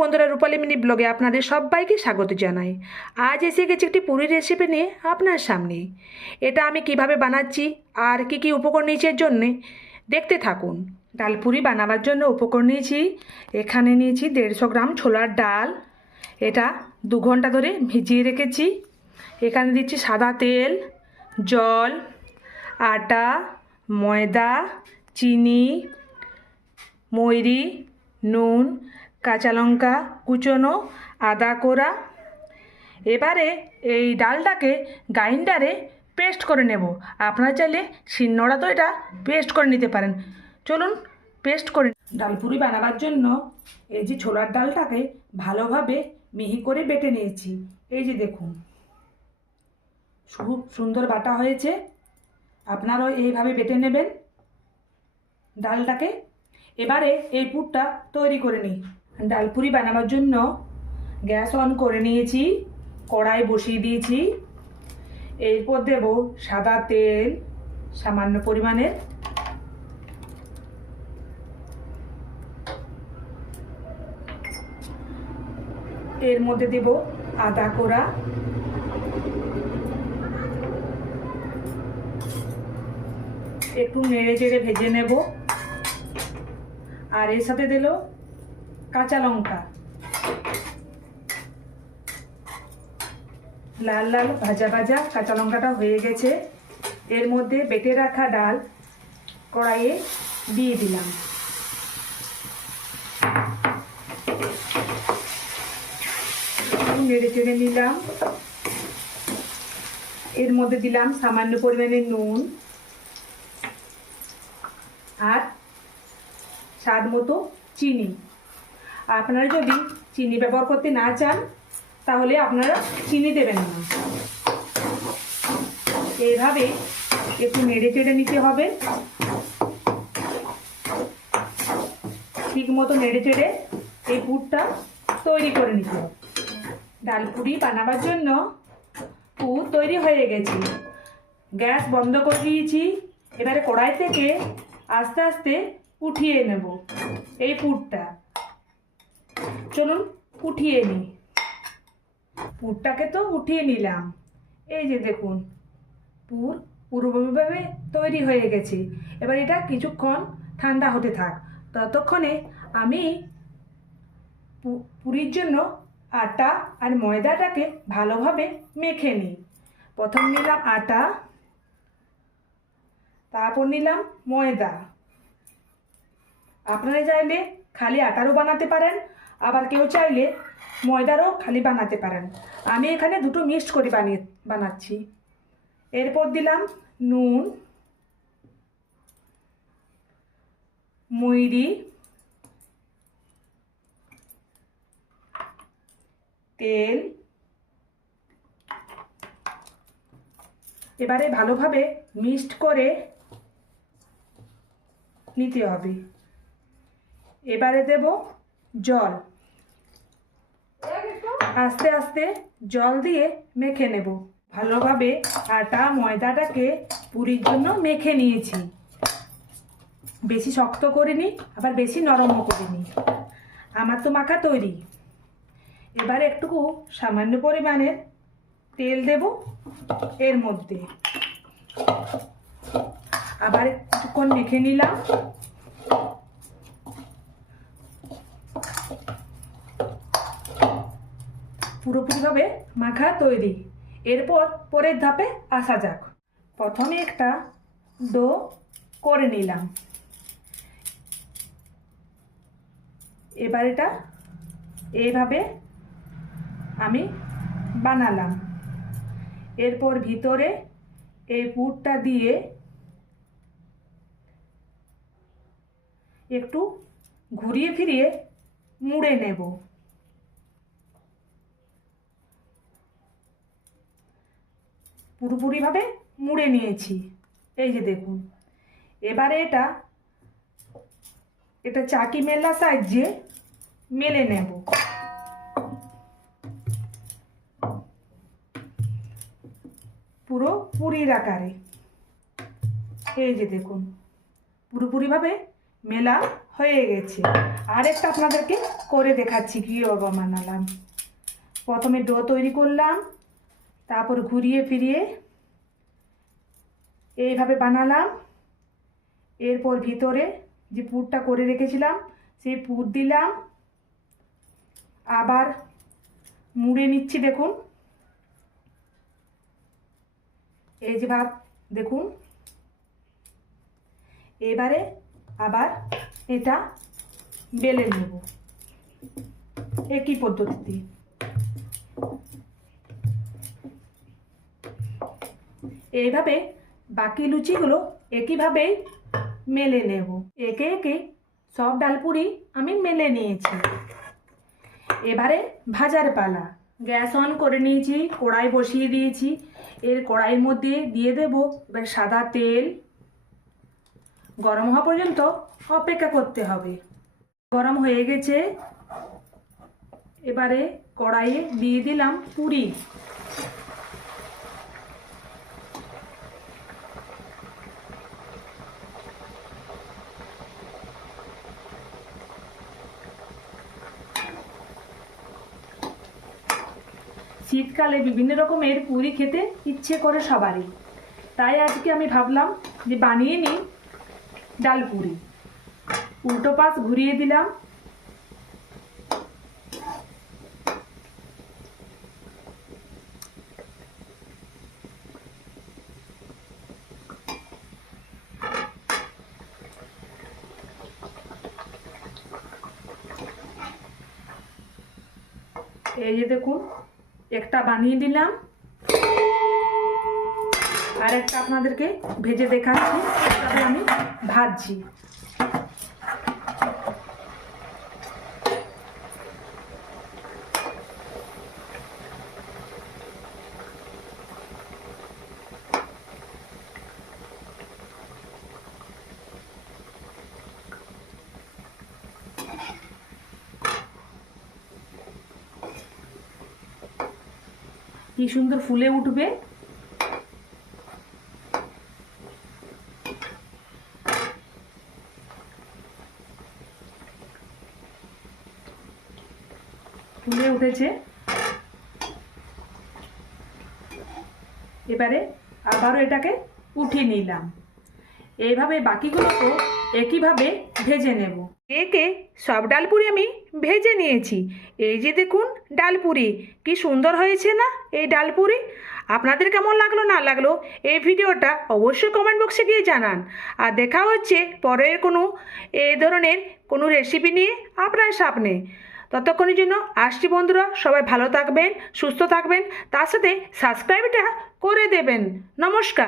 বন্ধুরা, রূপালী মিনি ব্লগে আপনাদের সবাইকে স্বাগত জানাই। আজ এসে গেছি একটি পুরীর রেসিপি নিয়ে আপনার সামনে। এটা আমি কিভাবে বানাচ্ছি আর কি কি উপকরণ নিয়েছি এর জন্যে দেখতে থাকুন। ডালপুরি বানাবার জন্য উপকরণ নিয়েছি, এখানে নিয়েছি 150 গ্রাম ছোলার ডাল। এটা 2 ঘন্টা ধরে ভিজিয়ে রেখেছি। এখানে দিচ্ছি সাদা তেল, জল, আটা, ময়দা, চিনি, ময়রি, নুন, কাঁচা লঙ্কা কুচনো, আদা কোড়া। এবারে এই ডালটাকে গ্রাইন্ডারে পেস্ট করে নেব। আপনারা চাইলে শিলনোড়া তো এটা পেস্ট করে নিতে পারেন। চলুন পেস্ট করে। ডালপুরি বানাবার জন্য এই যে ছোলার ডালটাকে ভালোভাবে মিহি করে বেটে নিয়েছি। এই যে দেখুন, খুব সুন্দর বাটা হয়েছে। আপনারাও এইভাবে বেটে নেবেন ডালটাকে। এবারে এই পুরটা তৈরি করে নিই। ডালপুরি বানাবার জন্য গ্যাস অন করে নিয়েছি, কড়াই বসিয়ে দিয়েছি। এরপর দেব সাদা তেল সামান্য পরিমাণের, এর মধ্যে দেব আদা কোড়া, একটু নেড়ে চেড়ে ভেজে নেব। আর এর সাথে দিল কাঁচা লঙ্কা, লাল লাল ভাজা ভাজা কাঁচা লঙ্কাটা হয়ে গেছে। এর মধ্যে বেটে রাখা ডাল কড়াইয়ে দিয়ে দিলাম। নেড়ে চেড়ে নিলাম। এর মধ্যে দিলাম সামান্য পরিমাণে নুন আর স্বাদ মতো চিনি। আপনারা যদি চিনি ব্যবহার করতে না চান তাহলে আপনারা চিনি দেবেন না। এইভাবে একটু নেড়ে চেড়ে নিতে হবে। ঠিক মতো নেড়ে চেড়ে এই পুরটা তৈরি করে নিতে হবে। ডালপুরি বানাবার জন্য পুর তৈরি হয়ে গেছে। গ্যাস বন্ধ করে দিয়েছি। এবারে কড়াই থেকে আস্তে আস্তে উঠিয়ে নেব এই পুরটা। চলুন উঠিয়ে নিই। পুরটাকে তো উঠিয়ে নিলাম। এই যে দেখুন, পুর পুরোপুরিভাবে তৈরি হয়ে গেছে। এবার এটা কিছুক্ষণ ঠান্ডা হতে থাক। ততক্ষণে আমি পুরির জন্য আটা আর ময়দাটাকে ভালোভাবে মেখে নিই। প্রথম নিলাম আটা, তারপর নিলাম ময়দা। আপনারা চাইলে খালি আটারও বানাতে পারেন, আবার কেউ চাইলে ময়দারও খালি বানাতে পারেন। আমি এখানে দুটো মিক্সড করে বানাচ্ছি। এরপর দিলাম নুন, ময়রি, তেল। এবারে ভালোভাবে মিক্সড করে নিতে হবে। এবারে দেব জল। আস্তে আস্তে জল দিয়ে মেখে নেব। ভালোভাবে আটা ময়দাটাকে পুরির জন্য মেখে নিয়েছি। বেশি শক্ত করিনি, আবার বেশি নরমও করিনি। আমার তো মাখা তৈরি। এবারে একটুকু সামান্য পরিমাণের তেল দেব এর মধ্যে। আবার কিছুক্ষণ মেখে নিলাম। পুরোপুরিভাবে মাখা তৈরি। এরপর পরের ধাপে আসা যাক। প্রথমে একটা ডো করে নিলাম। এবার এটা এইভাবে আমি বানালাম। এরপর ভিতরে এই পুরটা দিয়ে একটু ঘুরিয়ে ফিরিয়ে মুড়ে নেব। পুরোপুরিভাবে মুড়ে নিয়েছি। এই যে দেখুন। এবারে এটা চাকি মেলার সাহায্যে মেলে নেব। পুরো পুরির আকারে। এই যে দেখুন, পুরোপুরিভাবে মেলা হয়ে গেছে। আর একটা আপনাদেরকে করে দেখাচ্ছি কীভাবে বানালাম। প্রথমে ডো তৈরি করলাম, তারপর ঘুরিয়ে ফিরিয়ে এইভাবে বানালাম। এরপর ভিতরে যে পুরটা করে রেখেছিলাম সেই পুর দিলাম, আবার মুড়ে নিচ্ছি। দেখুন এই যে ভাব, দেখুন। এবারে আবার এটা বেলে নেব একই পদ্ধতিতে। এইভাবে বাকি লুচিগুলো একইভাবে মেলে নেব। একে একে সব ডালপুরি আমি মেলে নিয়েছি। এবারে ভাজার পালা। গ্যাস অন করে নিয়েছি, কড়াই বসিয়ে দিয়েছি। এর কড়াইয়ের মধ্যে দিয়ে দেব এবার সাদা তেল। গরম হওয়া পর্যন্ত অপেক্ষা করতে হবে। গরম হয়ে গেছে, এবারে কড়াইয়ে দিয়ে দিলাম পুরি। শীতকালে বিভিন্ন রকমের পুরি খেতে ইচ্ছে করে সবারই, তাই আজকে আমি ভাবলাম যে বানিয়ে নিই ডাল পুরি। উল্টো পাশ ঘুরিয়ে দিলাম। এই যে দেখুন, একটা বানিয়ে দিলাম, আর একটা আপনাদেরকে ভেজে দেখাচ্ছি। তবে আমি ভাজছি। কি সুন্দর ফুলে উঠবে। ফুলে উঠেছে। এবারে আবারও এটাকে উঠিয়ে নিলাম। এইভাবে বাকিগুলোকেও একইভাবে ভেজে নেব। একে সব ডালপুরি আমি ভেজে নিয়েছি। এই যে দেখুন ডালপুরি, কি সুন্দর হয়েছে না এই ডালপুরি। আপনাদের কেমন লাগলো না লাগলো এই ভিডিওটা অবশ্যই কমেন্ট বক্সে গিয়ে জানান। আর দেখা হচ্ছে পরের কোনো এই ধরনের কোনো রেসিপি নিয়ে আপনার সামনে। ততক্ষণের জন্য আসছি বন্ধুরা, সবাই ভালো থাকবেন, সুস্থ থাকবেন, তার সাথে সাবস্ক্রাইবটা করে দেবেন। নমস্কার।